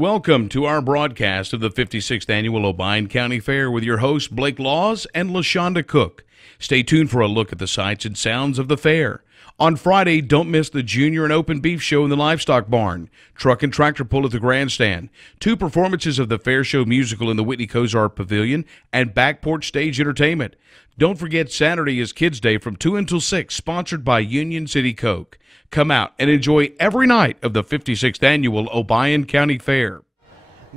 Welcome to our broadcast of the 56th Annual Obion County Fair with your hosts Blake Laws and LaShonda Cook. Stay tuned for a look at the sights and sounds of the fair. On Friday, don't miss the Junior and Open Beef Show in the Livestock Barn, Truck and Tractor Pull at the Grandstand, 2 performances of the Fair Show musical in the Whitney Cozart Pavilion, and Back Porch Stage Entertainment. Don't forget Saturday is Kids Day from 2 until 6, sponsored by Union City Coke. Come out and enjoy every night of the 56th Annual Obion County Fair.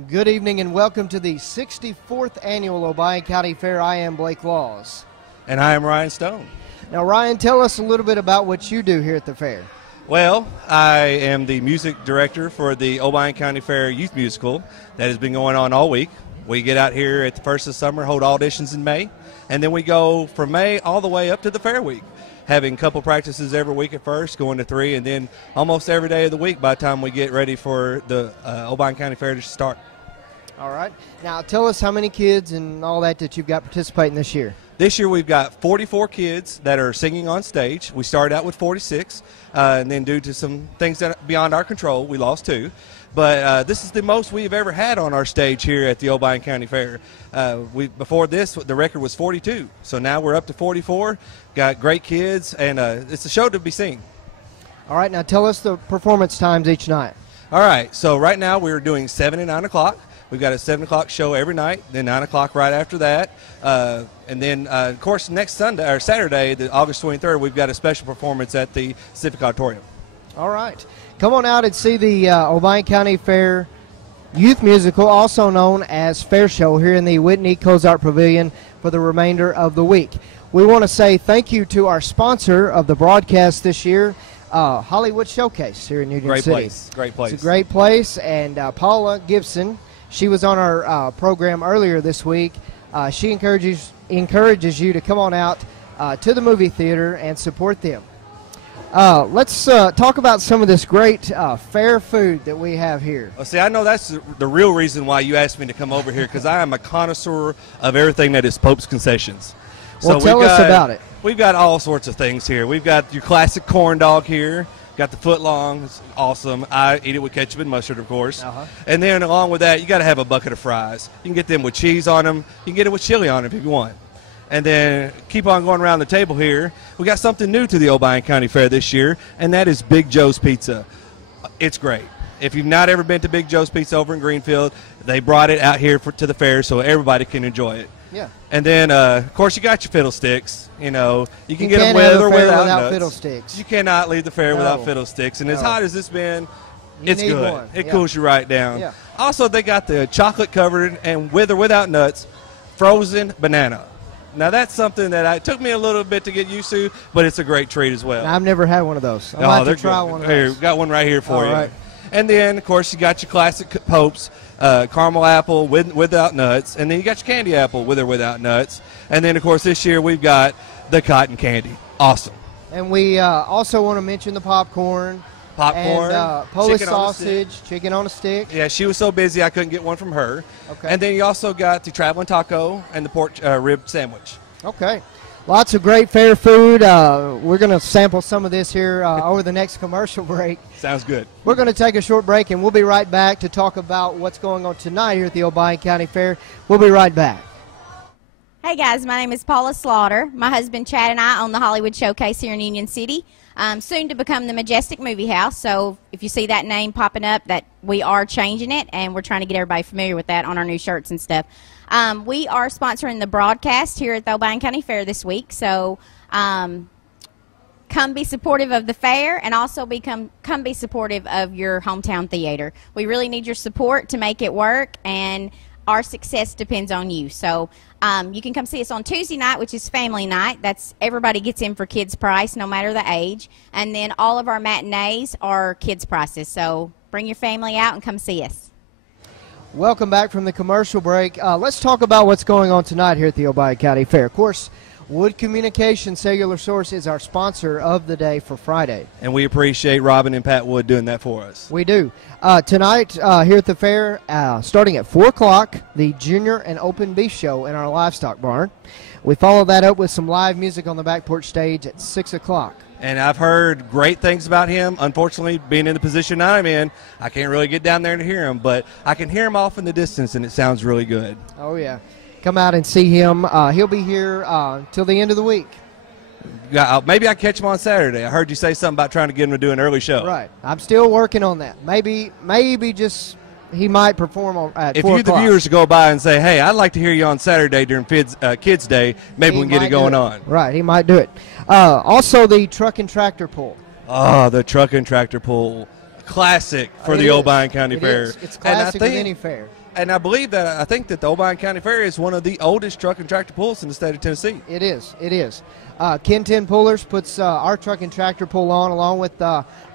Good evening and welcome to the 64th Annual Obion County Fair. I am Blake Laws. And I am Ryan Stone. Now, Ryan, tell us a little bit about what you do here at the fair. Well, I am the music director for the Obion County Fair Youth Musical that has been going on all week. We get out here at the first of summer, hold auditions in May, and then we go from May all the way up to the fair week, having a couple practices every week at first, going to 3, and then almost every day of the week by the time we get ready for the Obion County Fair to start. All right. Now, tell us how many kids and all that you've got participating this year. This year we've got 44 kids that are singing on stage. We started out with 46, and then due to some things that are beyond our control, we lost 2. But this is the most we've ever had on our stage here at the Obion County Fair. Before this, the record was 42. So now we're up to 44. Got great kids, and it's a show to be seen. All right. Now tell us the performance times each night. All right. So right now we're doing 7 and 9 o'clock. We've got a 7 o'clock show every night, then 9 o'clock right after that. And then, of course, next Sunday or Saturday, August 23rd, we've got a special performance at the Civic Auditorium. All right. Come on out and see the Obion County Fair Youth Musical, also known as Fair Show, here in the Whitney Cozart Pavilion for the remainder of the week. We want to say thank you to our sponsor of the broadcast this year, Hollywood Showcase here in Union City. Great place. It's a great place, and Paula Gibson, she was on our program earlier this week. She encourages you to come on out to the movie theater and support them. Let's talk about some of this great fair food that we have here. Well, see, I know that's the real reason why you asked me to come over here, because I am a connoisseur of everything that is Pope's Concessions. Well, tell us about it. We've got all sorts of things here. We've got your classic corn dog here. Got the foot long. It's awesome. I eat it with ketchup and mustard, of course. And then along with that, you got to have a bucket of fries. You can get them with cheese on them. You can get it with chili on them if you want. And then keep on going around the table here. We got something new to the Obion County Fair this year, and that is Big Joe's Pizza. It's great. If you've not ever been to Big Joe's Pizza over in Greenfield, they brought it out here to the fair so everybody can enjoy it. Yeah. And then, of course, you got your fiddlesticks. You know, you can get them with or without nuts. Fiddlesticks. You cannot leave the fair without fiddlesticks. And as hot as it's been, it's good. One. It cools you right down. Yeah. Also, they got the chocolate covered and with or without nuts frozen banana. Now, that's something that it took me a little bit to get used to, but it's a great treat as well. I've never had one of those. I'll have to try one of those. Here, got one right here for you. Right. And then, of course, you got your classic Popes, caramel apple without nuts, and then you got your candy apple with or without nuts. And then, of course, this year we've got the cotton candy. Awesome. And we also want to mention the popcorn. And Polish sausage, chicken on a stick. Yeah, she was so busy I couldn't get one from her. Okay. And then you also got the traveling taco and the pork rib sandwich. Okay. Lots of great fair food. We're going to sample some of this here over the next commercial break. Sounds good. We're going to take a short break, and we'll be right back to talk about what's going on tonight here at the Obion County Fair. We'll be right back. Hey, guys. My name is Paula Slaughter. My husband, Chad, and I own the Hollywood Showcase here in Union City. Soon to become the Majestic Movie House, so if you see that name popping up, that we are changing it, and we're trying to get everybody familiar with that on our new shirts and stuff. We are sponsoring the broadcast here at the Obion County Fair this week, so come be supportive of the fair, and also come be supportive of your hometown theater. We really need your support to make it work, and our success depends on you. So you can come see us on Tuesday night, which is family night. That's everybody gets in for kids price, no matter the age. And then all of our matinees are kids prices. So bring your family out and come see us. Welcome back from the commercial break. Let's talk about what's going on tonight here at the Obion County Fair. Of course, Wood Communication Cellular Source is our sponsor of the day for Friday. And we appreciate Robin and Pat Wood doing that for us. We do. Tonight here at the fair, starting at 4 o'clock, the Junior and Open Beef Show in our livestock barn. We follow that up with some live music on the back porch stage at 6 o'clock. And I've heard great things about him. Unfortunately, being in the position I'm in, I can't really get down there and hear him, but I can hear him off in the distance, and it sounds really good. Oh, yeah. Come out and see him. He'll be here till the end of the week. Maybe I catch him on Saturday. I heard you say something about trying to get him to do an early show. Right. I'm still working on that. Maybe just he might perform at 4 o'clock. If you, the viewers, go by and say, hey, I'd like to hear you on Saturday during Kids Day, maybe we can get it going on. Right, he might do it. Also, the truck and tractor pull. Oh, the truck and tractor pull. Classic for the Obion County Fair. It's classic with any fair. And I think that the Obion County Fair is one of the oldest truck and tractor pulls in the state of Tennessee. It is. Ken 10 Pullers puts our truck and tractor pull on along with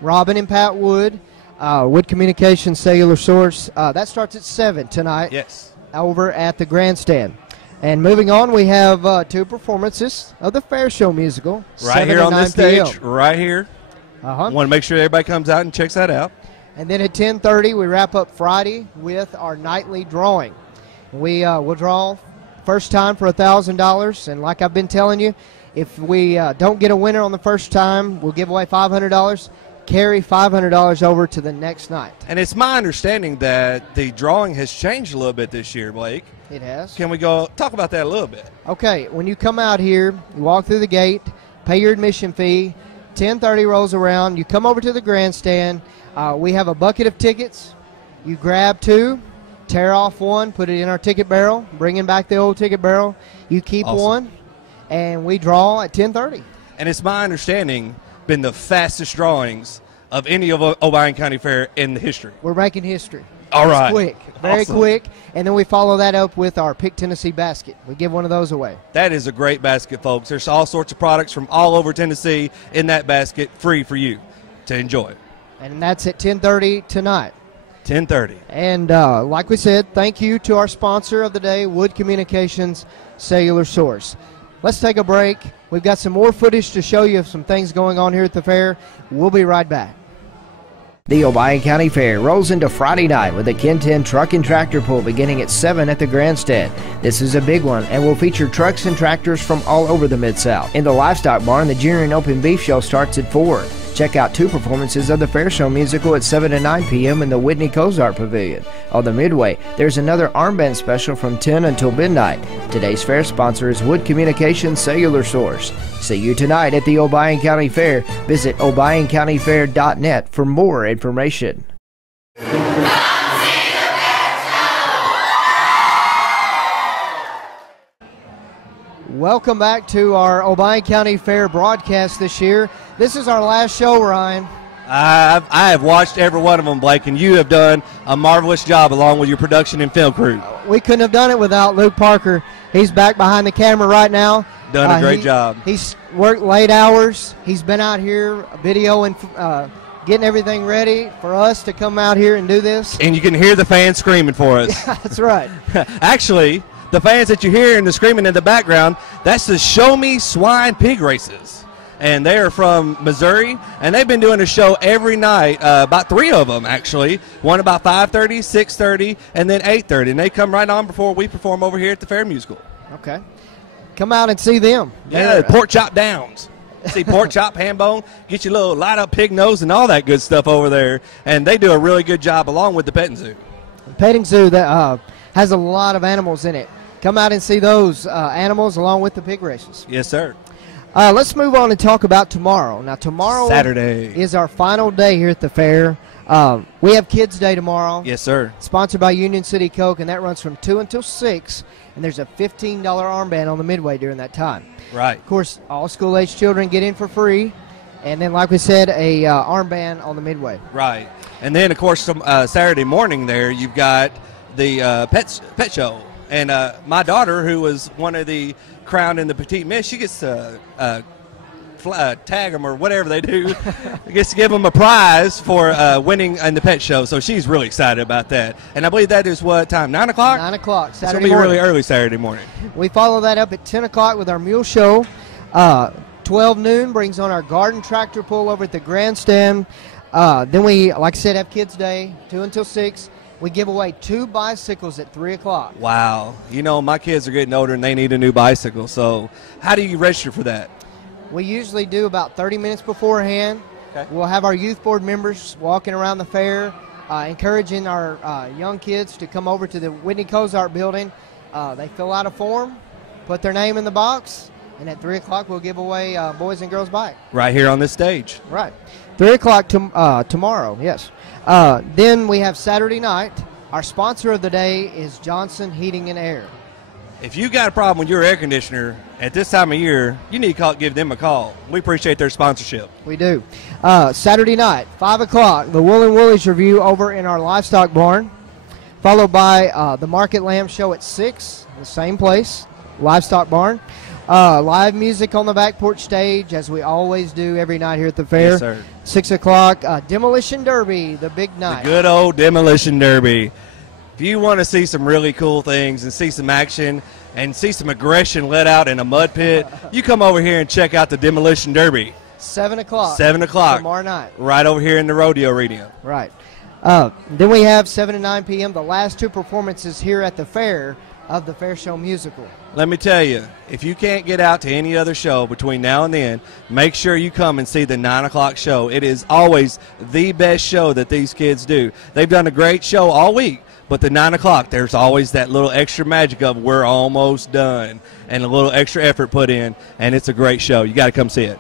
Robin and Pat Wood. Wood Communications Cellular Source. That starts at 7 tonight. Yes. Over at the grandstand. And moving on, we have 2 performances of the Fair Show musical. Right here on this stage. Right here. Want to make sure everybody comes out and checks that out. And then at 10:30, we wrap up Friday with our nightly drawing. We will draw first time for $1,000. And like I've been telling you, if we don't get a winner on the first time, we'll give away $500. Carry $500 over to the next night. And it's my understanding that the drawing has changed a little bit this year, Blake. It has. Can we go talk about that a little bit? Okay, when you come out here, you walk through the gate, pay your admission fee, 10:30 rolls around, you come over to the grandstand. We have a bucket of tickets. You grab 2, tear off 1, put it in our ticket barrel, bringing back the old ticket barrel. You keep awesome. 1, and we draw at 10:30. And it's my understanding been the fastest drawings of any of Obion County Fair in the history. We're making history. All right. It's quick, very awesome. quick, and then we follow that up with our Pick Tennessee basket. We give one of those away. That is a great basket, folks. There's all sorts of products from all over Tennessee in that basket, free for you to enjoy. And that's at 10:30 tonight. 10:30. And like we said, thank you to our sponsor of the day, Wood Communications Cellular Source. Let's take a break. We've got some more footage to show you of some things going on here at the fair. We'll be right back. The Obion County Fair rolls into Friday night with a Ken 10 truck and tractor pull beginning at 7 at the grandstand. This is a big one and will feature trucks and tractors from all over the Mid-South. In the Livestock Barn, the Junior and Open Beef Show starts at 4. Check out 2 performances of the Fair Show musical at 7 and 9 p.m. in the Whitney Cozart Pavilion. On the Midway, there's another armband special from 10 until midnight. Today's fair sponsor is Wood Communications Cellular Source. See you tonight at the Obion County Fair. Visit ObionCountyFair.net for more information. Welcome back to our Obion County Fair broadcast this year. This is our last show, Ryan. I have watched every one of them, Blake, and you have done a marvelous job along with your production and film crew. We couldn't have done it without Luke Parker. He's back behind the camera right now. Done a great job. He's worked late hours. He's been out here videoing, getting everything ready for us to come out here and do this. And you can hear the fans screaming for us. That's right. Actually, the fans that you hear and the screaming in the background, that's the Show Me Swine Pig Races. And they are from Missouri, and they've been doing a show every night, about 3 of them, actually. One about 5:30, 6:30, and then 8:30. And they come right on before we perform over here at the Fair Musical. Okay. Come out and see them. Yeah, Pork Chop Downs. See pork chop, ham bone, get your little light-up pig nose and all that good stuff over there. And they do a really good job along with the petting zoo. The petting zoo that has a lot of animals in it. Come out and see those animals along with the pig races. Yes, sir. Let's move on and talk about tomorrow. Now, tomorrow Saturday is our final day here at the fair. We have Kids Day tomorrow. Yes, sir. Sponsored by Union City Coke, and that runs from 2 until 6. And there's a $15 armband on the Midway during that time. Right. Of course, all school-age children get in for free. And then, like we said, a armband on the Midway. Right. And then, of course, Saturday morning there, you've got the pet show. And my daughter, who was one of the crowned in the Petite Miss, she gets to tag them or whatever they do. Gets to give them a prize for winning in the pet show. So she's really excited about that. And I believe that is what time? 9 o'clock? 9 o'clock Saturday morning. It's going to be morning. really early Saturday morning. We follow that up at 10 o'clock with our mule show. 12 noon brings on our garden tractor pull over at the grandstand. Then we, like I said, have Kids Day, 2 until 6. We give away 2 bicycles at 3 o'clock. Wow. You know, my kids are getting older and they need a new bicycle. So how do you register for that? We usually do about 30 minutes beforehand. Okay. We'll have our youth board members walking around the fair, encouraging our young kids to come over to the Whitney Cozart building. They fill out a form, put their name in the box, and at 3 o'clock we'll give away boys and girls bike. Right here on this stage. Right. 3 o'clock tomorrow, yes. Then we have Saturday night. Our sponsor of the day is Johnson Heating and Air. If you got a problem with your air conditioner at this time of year, you need to give them a call. We appreciate their sponsorship. We do. Saturday night, 5 o'clock, the Wool and Woolies review over in our livestock barn, followed by the Market Lamb show at 6, the same place, livestock barn. Live music on the back porch stage, as we always do every night here at the fair. Yes, sir. 6 o'clock, Demolition Derby, the big night. The good old Demolition Derby. If you want to see some really cool things and see some action and see some aggression let out in a mud pit, you come over here and check out the Demolition Derby. 7 o'clock. 7 o'clock. Tomorrow night. Right over here in the rodeo arena. Right. Then we have 7 to 9 p.m., the last two performances here at the fair of the Fair Show Musical. Let me tell you, if you can't get out to any other show between now and then, make sure you come and see the 9 o'clock show. It is always the best show that these kids do. They've done a great show all week, but the 9 o'clock, there's always that little extra magic of we're almost done and a little extra effort put in, and it's a great show. You got to come see it.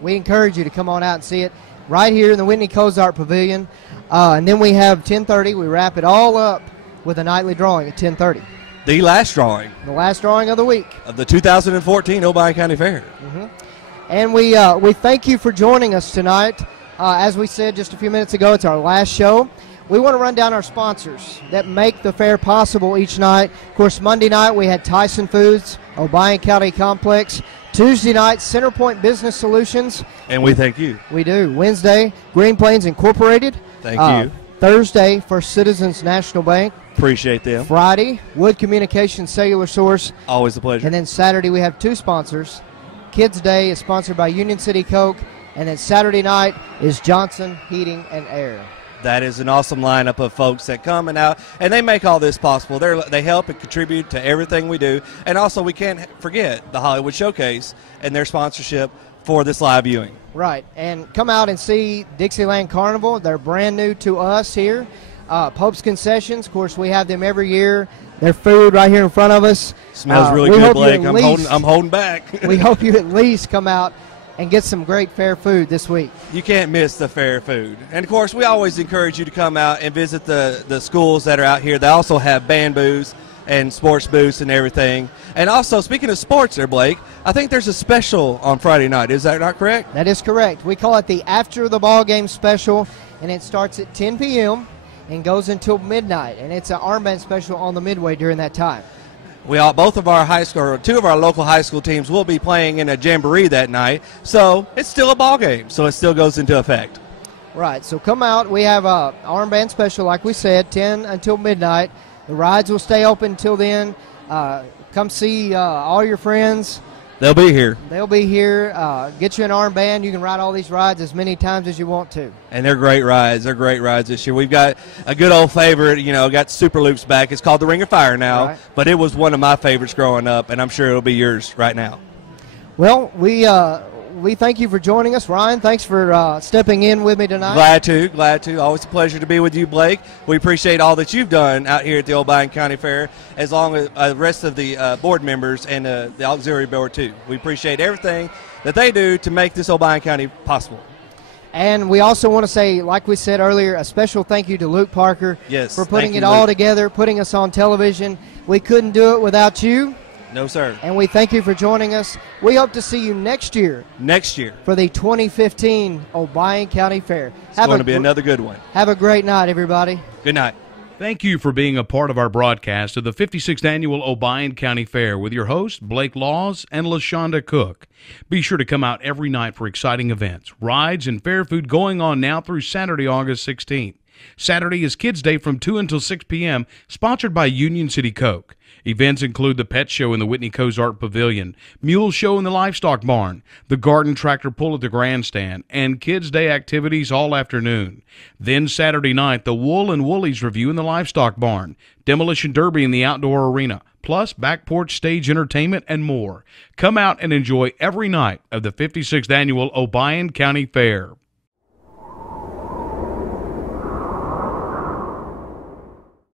We encourage you to come on out and see it right here in the Whitney Cozart Pavilion. And then we have 10:30. We wrap it all up with a nightly drawing at 10:30. The last drawing. The last drawing of the week. Of the 2014 Obion County Fair. Mm-hmm. And we thank you for joining us tonight. As we said just a few minutes ago, it's our last show. We want to run down our sponsors that make the fair possible each night. Of course, Monday night we had Tyson Foods, Obion County Complex. Tuesday night, Centerpoint Business Solutions. And we thank you. We do. Wednesday, Green Plains Incorporated. Thank you. Thursday, First Citizens National Bank. Appreciate them. Friday, Wood Communications Cellular Source. Always a pleasure. And then Saturday, we have two sponsors. Kids Day is sponsored by Union City Coke. And then Saturday night is Johnson Heating and Air. That is an awesome lineup of folks that come and out, and they make all this possible. They help and contribute to everything we do. And also, we can't forget the Hollywood Showcase and their sponsorship for this live viewing. Right. And come out and see Dixieland Carnival. They're brand new to us here. Pope's Concessions, of course, we have them every year. Their food right here in front of us. Smells really good, Blake. I'm holding back. We hope you at least come out and get some great fair food this week. You can't miss the fair food. And, of course, we always encourage you to come out and visit the schools that are out here. They also have band booths and sports booths and everything. And also, speaking of sports there, Blake, I think there's a special on Friday night. Is that not correct? That is correct. We call it the After the Ball Game Special, and it starts at 10 p.m. and goes until midnight. And it's an armband special on the midway during that time. Both of our high school, or two of our local high school teams will be playing in a jamboree that night, so it's still a ball game, so it still goes into effect. Right, so come out. We have a armband special, like we said, 10 until midnight. The rides will stay open until then. Come see all your friends. They'll be here. They'll be here. Get you an armband. You can ride all these rides as many times as you want to. And they're great rides. They're great rides this year. We've got a good old favorite, got Super Loops back. It's called the Ring of Fire now, right. But it was one of my favorites growing up, and I'm sure it'll be yours right now. Well, we thank you for joining us. Ryan, thanks for stepping in with me tonight. Glad to. Always a pleasure to be with you, Blake. We appreciate all that you've done out here at the Obion County Fair, as long as the rest of the board members and the auxiliary board, too. We appreciate everything that they do to make this Obion County possible. And we also want to say, like we said earlier, a special thank you to Luke Parker for putting it all together, putting us on television. We couldn't do it without you. No, sir. And we thank you for joining us. We hope to see you next year. For the 2015 Obion County Fair. It's going to be another good one. Have a great night, everybody. Good night. Thank you for being a part of our broadcast of the 56th Annual Obion County Fair with your hosts, Blake Laws and LaShonda Cook. Be sure to come out every night for exciting events, rides, and fair food going on now through Saturday, August 16th. Saturday is Kids Day from 2 until 6 p.m., sponsored by Union City Coke. Events include the Pet Show in the Whitney Cozart Pavilion, Mule Show in the Livestock Barn, the Garden Tractor Pull at the Grandstand, and Kids Day activities all afternoon. Then Saturday night, the Wool and Woolies Review in the Livestock Barn, Demolition Derby in the Outdoor Arena, plus back porch stage entertainment and more. Come out and enjoy every night of the 56th Annual Obion County Fair.